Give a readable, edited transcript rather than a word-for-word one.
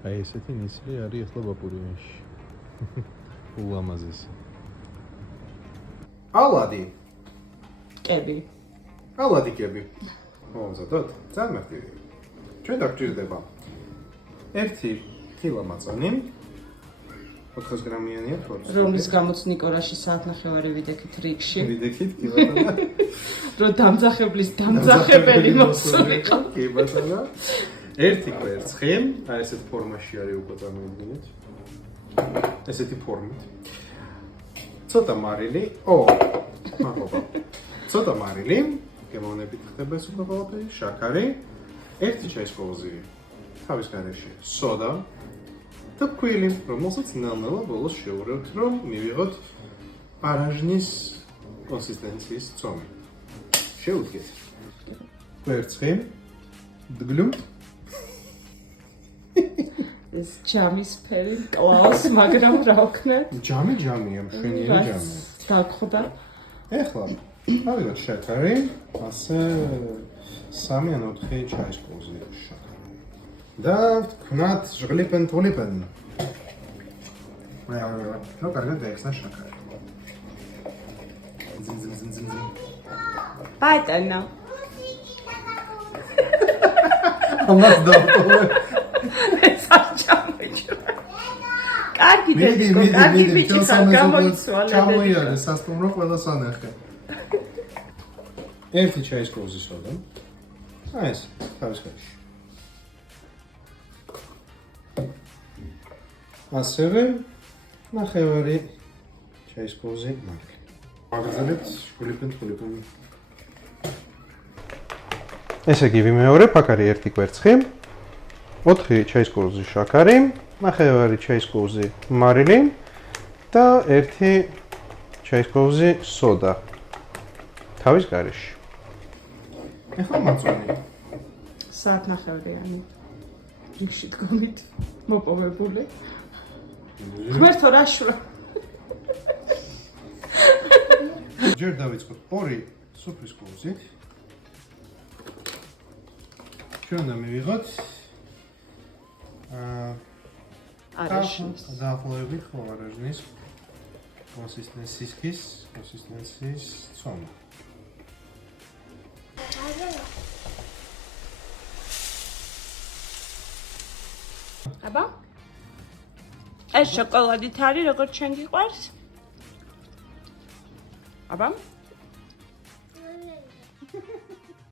აი ესეთი ნისლი არის ახლა ბაპურიანში. ულამაზესი. ალადი. კები. ალადი კები. მომზადოთ? ძალიან მარტივი. ჩვენ დაგჭირდება 1 კილო მაწონი. 400 გრამიანია თორე. რომლის გამოც ნიკორაში საათნახევარი ვიდექით რიგში. ვიდექით კილოდანა. რომ დამძახებლის დამძახებელი მოსულიყო. კი ბატონო. 1 კვერცხი, აი ესეთ ფორმაში არის უკვე წარმოიდგინეთ. ესეთი ფორმით. ცოტა მარილი, მადლობა. ცოტა მარილი, გემოვნებით ხდება ეს უკვე ყველაფერი, შაქარი, 1 ჩაის კოვზი, თავის გარეშე, სოდა და ფქვილი, რომელსაც ნელ-ნელა ბოლოს შევურავთ, რომ მივიღოთ პარაჟნის კონსისტენციის წომი. შევუდგეთ. კვერცხი, დგლუმ ეს ჯამის ფერი კლავს, მაგრამ რა ვქნათ? ჯამია, მშვენიერი ჯამი. დაგხვდა. ეხლა ავიღოთ შაქარი, ასე 3 ან 4 ჩაის კოვზი შაქარი. და ვქნათ ჟღლიპენ. ნუ კარგად დაეხსნა შაქარი. ზიმ. ბატონო. ამას დავტოვე. კარგი დედიკო, კარგი ბიჭი ხარ, გამოიცვალე. ჩამოიარე სასტუმრო ყველა სანახე. 1 ჩაის კოვზი სოდა. აი ეს, თავის ხელში. ასევე ნახევარი ჩაის კოვზი მარილი. აგრძელებთ შვილებენ. ესე იგი ვიმეორებ, აქ არის 1 კვერცხი, 4 ჩაის კოვზი შაქარი, ნახევარი ჩაის კოვზი მარილი და 1 ჩაის კოვზი სოდა. თავის გარეშე. ეხლა მაწვენი. საათნახევრიანი. რიგში დგომით მოპოვებული. ღმერთო რაშვა. ჯერ დავიწყოთ 2 სუფრის კოვზით. ჩვენ უნდა მივიღოთ არაშნის. დაახლოებით არაშნის კონსისტენციის ცომა. აბა? ეს შოკოლადით არის, როგორც ჩვენ გიყვარს? აბა?